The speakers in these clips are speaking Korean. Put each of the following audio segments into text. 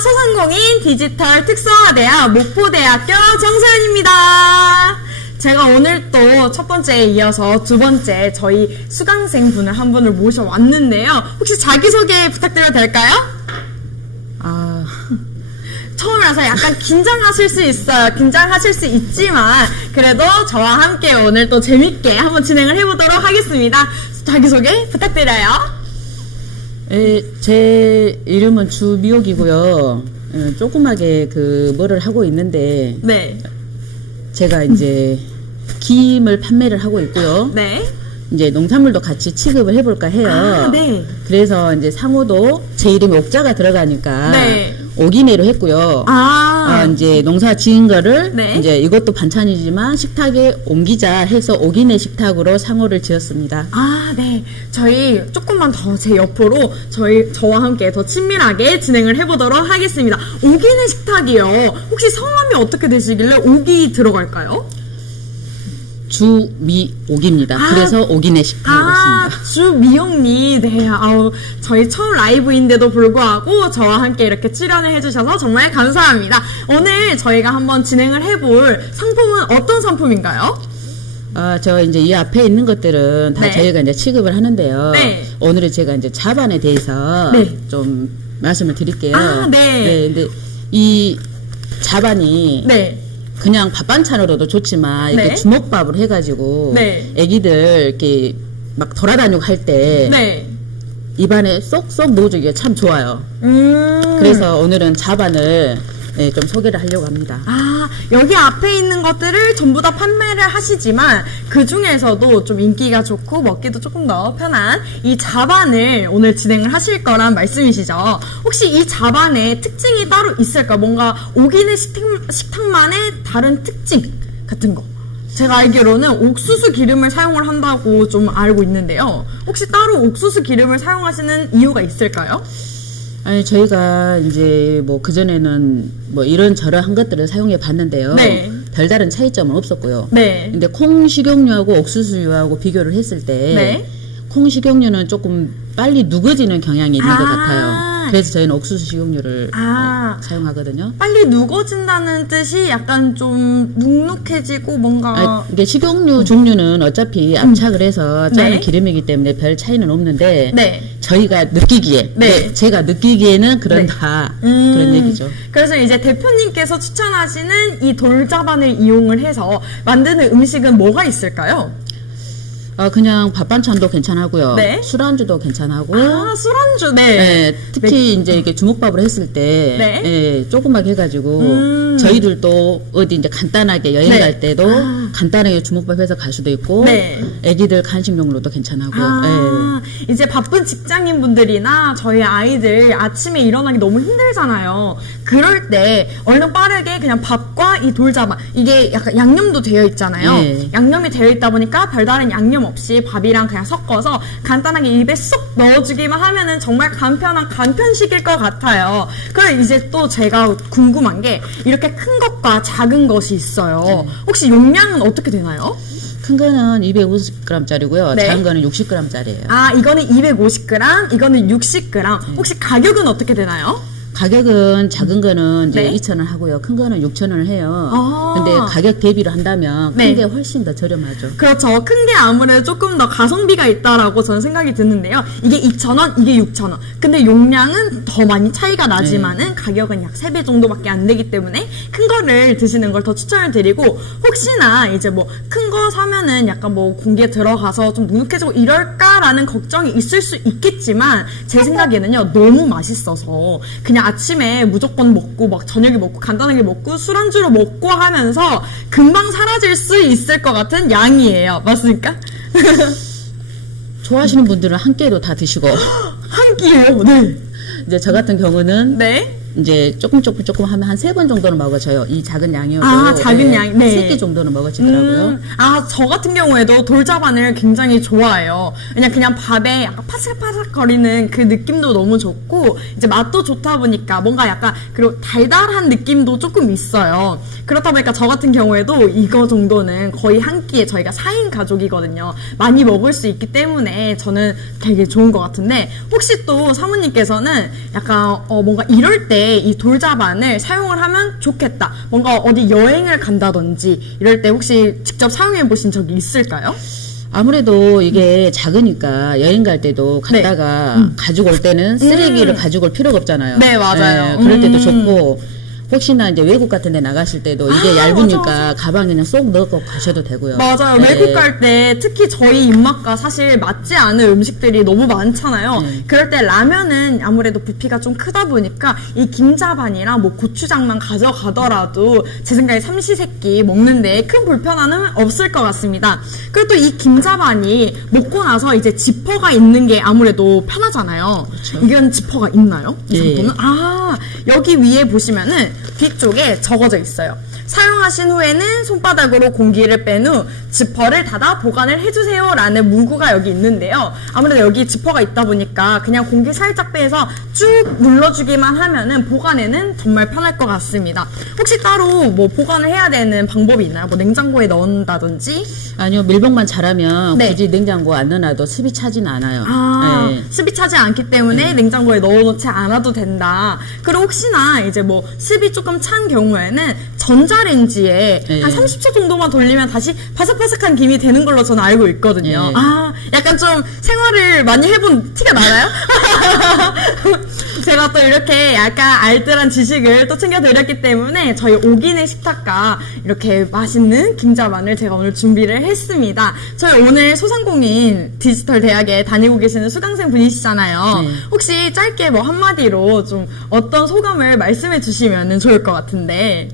소상공인 디지털 특성화대학 목포대학교 정서연입니다. 제가 오늘 또 첫 번째에 이어서 두 번째 저희 수강생 분을 한 분을 모셔왔는데요. 혹시 자기소개 부탁드려도 될까요? 아, 처음이라서 약간 긴장하실 수 있어요. 긴장하실 수 있지만 그래도 저와 함께 오늘 또 재밌게 한번 진행을 해보도록 하겠습니다. 자기소개 부탁드려요. 에, 제 이름은 주미옥이고요. 어, 조그맣게 그 뭐를 하고 있는데 네. 제가 이제 김을 판매를 하고 있고요. 네. 이제 농산물도 같이 취급을 해볼까 해요. 아, 네. 그래서 이제 상호도 제 이름에 옥자가 들어가니까 네. 오기내로 했고요. 아. 아, 이제 농사 지은 거를 네. 이제 이것도 반찬이지만 식탁에 옮기자 해서 오기내 식탁으로 상호를 지었습니다. 아, 네. 저희 조금만 더 제 옆으로 저희 저와 함께 더 친밀하게 진행을 해보도록 하겠습니다. 오기네 식탁이요. 혹시 성함이 어떻게 되시길래 오기 들어갈까요? 주미옥입니다. 아. 그래서 오기내 식탁으로 아. 주미영님. 네. 아우, 저희 처음 라이브인데도 불구하고 저와 함께 이렇게 출연을 해주셔서 정말 감사합니다. 오늘 저희가 한번 진행을 해볼 상품은 어떤 상품인가요? 아, 저 이제 이 앞에 있는 것들은 다 네. 저희가 이제 취급을 하는데요. 네. 오늘은 제가 이제 자반에 대해서 네. 좀 말씀을 드릴게요. 아, 네. 근데 이 자반이 네. 그냥 밥 반찬으로도 좋지만 이렇게 네. 주먹밥을 해가지고 네. 애기들 이렇게 막 돌아다니고 할때 네. 입안에 쏙쏙 넣어주기가 참 좋아요. 음. 그래서 오늘은 자반을 네, 좀 소개를 하려고 합니다. 아, 여기 앞에 있는 것들을 전부 다 판매를 하시지만 그 중에서도 좀 인기가 좋고 먹기도 조금 더 편한 이 자반을 오늘 진행을 하실 거란 말씀이시죠. 혹시 이 자반의 특징이 따로 있을까? 뭔가 오기네 식탁, 식탁만의 다른 특징 같은 거. 제가 알기로는 옥수수 기름을 사용을 한다고 좀 알고 있는데요. 혹시 따로 옥수수 기름을 사용하시는 이유가 있을까요? 아니 저희가 이제 뭐 그전에는 뭐 이런 저런 것들을 사용해 봤는데요. 네. 별다른 차이점은 없었고요. 네. 근데 콩 식용유하고 옥수수유하고 비교를 했을 때 네. 콩 식용유는 조금 빨리 누거지는 경향이 있는 것 아. 같아요. 그래서 저희는 옥수수 식용유를 아. 네, 사용하거든요. 빨리 누거진다는 뜻이 약간 좀 눅눅해지고 뭔가 아, 이게 식용유 종류는 어차피 압착을 해서 짜는 네. 기름이기 때문에 별 차이는 없는데 네. 저희가 느끼기에 네. 네, 제가 느끼기에는 그런다 음, 그런 얘기죠. 그래서 이제 대표님께서 추천하시는 이 돌자반을 이용을 해서 만드는 음식은 뭐가 있을까요? 어, 그냥 밥 반찬도 괜찮하고요. 네. 술안주도 괜찮하고. 아 술안주 네. 예, 특히 이제 이렇게 주먹밥을 했을 때 네. 예, 조그맣게 해가지고 음. 저희들도 어디 이제 간단하게 여행 네. 갈 때도 아. 간단하게 주먹밥 해서 갈 수도 있고 네. 애기들 간식용으로도 괜찮하고요. 아, 예. 이제 바쁜 직장인 분들이나 저희 아이들 아침에 일어나기 너무 힘들잖아요. 그럴 때 얼른 빠르게 그냥 밥과 이 돌자반 이게 약간 양념도 되어 있잖아요. 네. 양념이 되어 있다 보니까 별다른 양념 없이 밥이랑 그냥 섞어서 간단하게 입에 쏙 넣어주기만 하면은 정말 간편한 간편식일 것 같아요. 그럼 이제 또 제가 궁금한 게 이렇게 큰 것과 작은 것이 있어요. 혹시 용량은 어떻게 되나요? 큰 거는 250g짜리고요. 네. 작은 거는 60g짜리예요. 아, 이거는 250g, 이거는 60g. 혹시 가격은 어떻게 되나요? 가격은 작은 거는 이제 네. 2,000원 하고요. 큰 거는 6,000원을 해요. 아. 근데 가격 대비로 한다면 큰 네. 게 훨씬 더 저렴하죠. 그렇죠. 큰 게 아무래도 조금 더 가성비가 있다라고 저는 생각이 드는데요. 이게 2,000원, 이게 6,000원. 근데 용량은 더 많이 차이가 나지만은 가격은 약 3배 정도밖에 안 되기 때문에 큰 거를 드시는 걸 더 추천을 드리고 혹시나 이제 뭐 큰 거 사면은 약간 뭐 공기에 들어가서 좀 눅눅해지고 이럴까 라는 걱정이 있을 수 있겠지만 제 생각에는요. 너무 맛있어서 그냥 아침에 무조건 먹고 막 저녁에 먹고 간단하게 먹고 술안주로 먹고 하면서 금방 사라질 수 있을 것 같은 양이에요. 맞습니까? 좋아하시는 분들은 한 끼도 다 드시고 한 끼요? 네. 이제 저 같은 경우는 네. 이제 조금 조금 조금 하면 한 세 번 정도는 먹어져요. 이 작은 양이어도 아, 작은 양, 네. 세끼 정도는 먹어지더라고요. 음, 아, 저 같은 경우에도 돌자반을 굉장히 좋아해요. 그냥 그냥 밥에 약간 파삭파삭거리는 그 느낌도 너무 좋고, 이제 맛도 좋다 보니까 뭔가 약간, 그리고 달달한 느낌도 조금 있어요. 그렇다 보니까 저 같은 경우에도 이거 정도는 거의 한 끼에 저희가 4인 가족이거든요. 많이 먹을 수 있기 때문에 저는 되게 좋은 것 같은데, 혹시 또 사모님께서는 약간, 어, 뭔가 이럴 때때 이 돌자반을 사용을 하면 좋겠다. 뭔가 어디 여행을 간다든지 이럴 때 혹시 직접 사용해 보신 적이 있을까요? 아무래도 이게 작으니까 여행 갈 때도 갔다가 가지고 올 때는 쓰레기를 가지고 올 필요가 없잖아요. 음. 네, 맞아요. 그럴 때도 음. 좋고 혹시나 이제 외국 같은 데 나가실 때도 이게 아, 얇으니까 맞아, 가방에 그냥 쏙 넣고 가셔도 되고요. 맞아요. 네. 외국 갈 때 특히 저희 입맛과 사실 맞지 않은 음식들이 너무 많잖아요. 네. 그럴 때 라면은 아무래도 부피가 좀 크다 보니까 이 김자반이랑 뭐 고추장만 가져가더라도 제 생각에 삼시세끼 먹는데 큰 불편함은 없을 것 같습니다. 그리고 또 이 김자반이 먹고 나서 이제 지퍼가 있는 게 아무래도 편하잖아요. 이건 지퍼가 있나요? 이 예. 상품은? 아, 여기 위에 보시면은 뒤쪽에 적어져 있어요. 사용하신 후에는 손바닥으로 공기를 뺀 후 지퍼를 닫아 보관을 해주세요 라는 문구가 여기 있는데요. 아무래도 여기 지퍼가 있다 보니까 그냥 공기 살짝 빼서 쭉 눌러주기만 하면은 보관에는 정말 편할 것 같습니다. 혹시 따로 뭐 보관을 해야 되는 방법이 있나요? 뭐 냉장고에 넣는다든지? 아니요 밀봉만 잘하면 네. 굳이 냉장고 안 넣어놔도 습이 차진 않아요. 아, 네. 습이 차지 않기 때문에 냉장고에 넣어놓지 않아도 된다. 그리고 혹시나 이제 뭐 습이 조금 찬 경우에는 전자 레인지에 네. 한 30초 정도만 돌리면 다시 바삭바삭한 김이 되는 걸로 저는 알고 있거든요. 네. 아, 약간 좀 생활을 많이 해본 티가 나나요? 제가 또 이렇게 약간 알뜰한 지식을 또 챙겨드렸기 때문에 저희 오기네 식탁과 이렇게 맛있는 김자반을 제가 오늘 준비를 했습니다. 저희 오늘 소상공인 디지털 대학에 다니고 계시는 수강생 분이시잖아요. 네. 혹시 짧게 뭐 한마디로 좀 어떤 소감을 말씀해 주시면 좋을 것 같은데.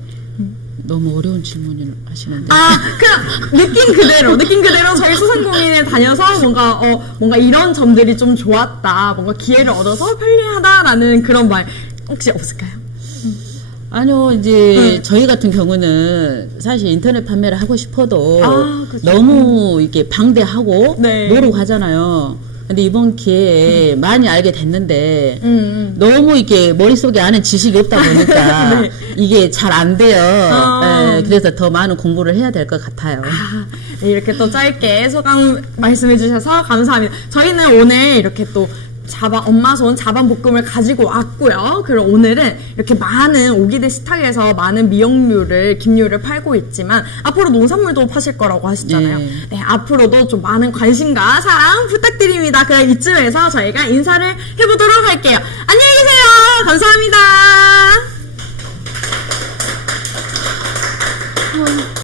너무 어려운 질문을 하시는데. 아, 그냥 느낌 그대로, 느낌 그대로 저희 소상공인에 다녀서 뭔가, 어, 뭔가 이런 점들이 좀 좋았다, 뭔가 기회를 얻어서 편리하다라는 그런 말 혹시 없을까요? 아니요, 이제 저희 같은 경우는 사실 인터넷 판매를 하고 싶어도 아, 그렇죠. 너무 이렇게 방대하고 네. 노력 하잖아요. 근데 이번 기회에 많이 알게 됐는데 음, 너무 이게 머릿속에 아는 지식이 없다 보니까 네. 이게 잘 안 돼요. 아. 네, 그래서 더 많은 공부를 해야 될 것 같아요. 아, 네, 이렇게 또 짧게 소감 말씀해 주셔서 감사합니다. 저희는 오늘 이렇게 또 자반, 엄마 손 자반 볶음을 가지고 왔고요. 그리고 오늘은 이렇게 많은 오기대 식탁에서 많은 미역류를, 김류를 팔고 있지만 앞으로 농산물도 파실 거라고 하시잖아요. 네. 네, 앞으로도 좀 많은 관심과 사랑 부탁드립니다. 그럼 이쯤에서 저희가 인사를 해보도록 할게요. 안녕히 계세요. 감사합니다.